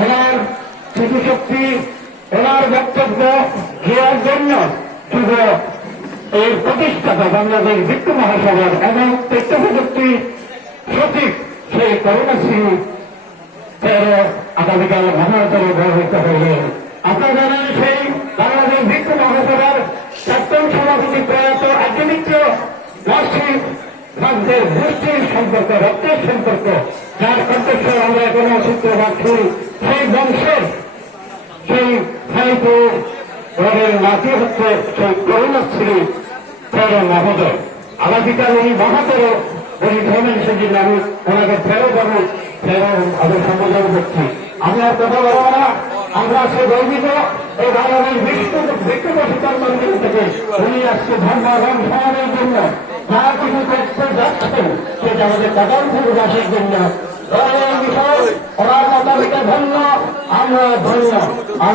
ওনার স্মৃতিশক্তি, ওনার বক্তব্য দেওয়ার জন্য শুধু এই প্রতিষ্ঠাতা বাংলাদেশ ভিক্ষু মহাসভার এবং তথ্য প্রযুক্তি সচিব সেই করুণাশ্রী আগামীকাল মহানতরে ব্যবহৃত হইলেন। আপনারা জানেন সেই বাংলাদেশ ভিক্ষু মহাসভার প্রাক্তন সভাপতি প্রয়াত আর্যমিত্র নাসির খানদের গোষ্ঠীর সম্পর্ক, রক্তের সম্পর্ক, যার কণ্ঠস্বর আমরা এখনো সূত্র পাচ্ছি, সেই বংশের সেই ভাইপুর ঘরের নাতি হচ্ছে সেই করুণাশ্রী মহোদয়। আগামীকাল উনি মহাতর উনি ধর্মেন, সেদিন আমি ওনাকে ফেরত আমি সম্বোধন করছি। আমি আর কথা বলবো না, আমরা সে গর্বিত এই বাংলাদেশ ব্যক্তিগত মন্দির থেকে উনি আজকে ধর্ম এবং সমাজের জন্য যা কিছু করতে যাচ্ছেন সেটা আমাদের কাদালপুরবাসীর জন্য বিষয়। ওনার মতামতে ধন্য, আমরা ধন্য।